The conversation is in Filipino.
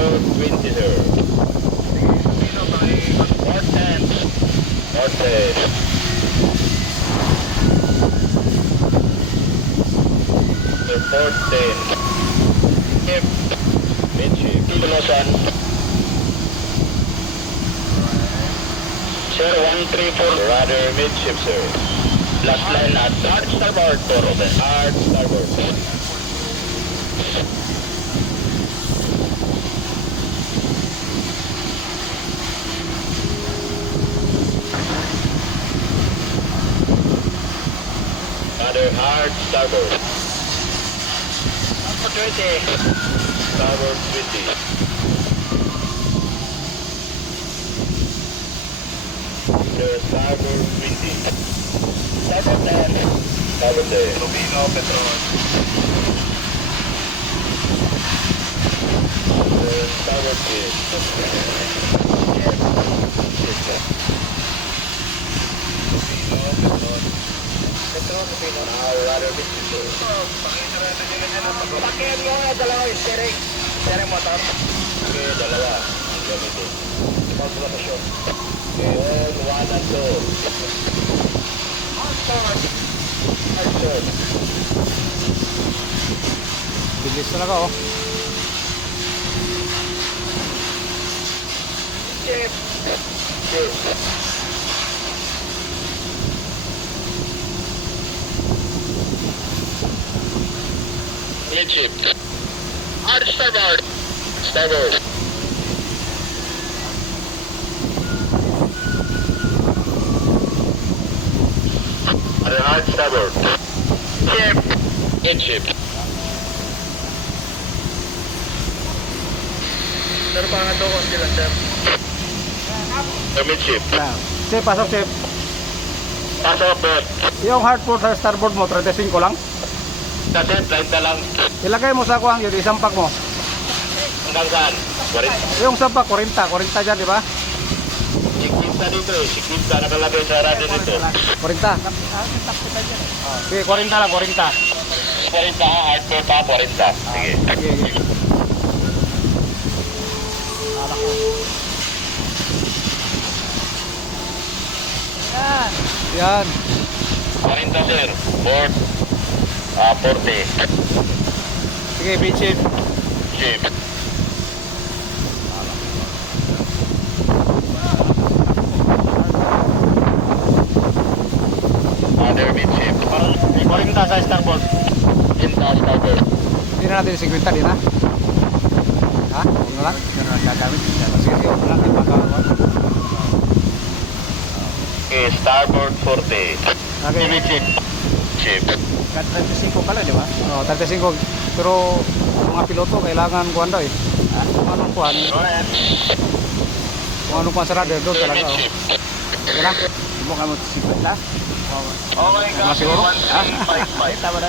Starboard 20, sir. Port 10. Port 10. Sir, port 10. Ship. Midship. Tulusan. Sir, 134. Rudder midship, sir. Last line at hard starboard. Toro, then. Hard starboard. Rudder hard starboard. Starboard 20. Starboard 20. Sir, starboard 20. Starboard 10. Starboard 10. Rubino, Petron. Sir, starboard 10. Rubino, Petron. Petron, Rubino. Rudder midship, sir. Pakihan mo nga dalawa yung steering. Steering motor. Okay, dalawa. Gamitin. Pag-promotion. Yun, 1 and 2. Hard. Hard. Bilis talaga oh. Chip. Chip. Midship. Hard starboard. Starboard. Hard starboard. Chip. Midship. Sir, pangat ako sila, sir. Midship. Yan. Chip, pasok chip. Pasok, bot. Yung hard port sa starboard mo, 35 lang. Kasi 30 lang. Ilagay mo sa kuwang yun, isang pack mo. Hanggang saan? 40. Yung sa pack, 40 dyan, di ba? Sikita dito eh. Sikita nakalagay sa radio dito. 40. Okay, 40 lang, 40. 40 ha, hardcore pa, 40. Sige. Sige. Yan. 40 sir. Port. 40. Sige, beach chip. Chip. Other mid chip. 40 sa starboard. In the starboard. Hindi na natin 50 din ha? Ha? Huwag na lang? Hindi na gagamit. Sige, huwag na lang. Okay, starboard 40. Okay. Mid chip. Chip. 35 pala, di ba? Oo, 35. Pero mga piloto, kailangan kuhan daw eh. Kung anong kuhan, kung anong kuhan sa radar doon Sir, talaga. mid Oh. chip. Sige na, subukan mo 50. Okay, Masiguro? 1355. Tama na eh.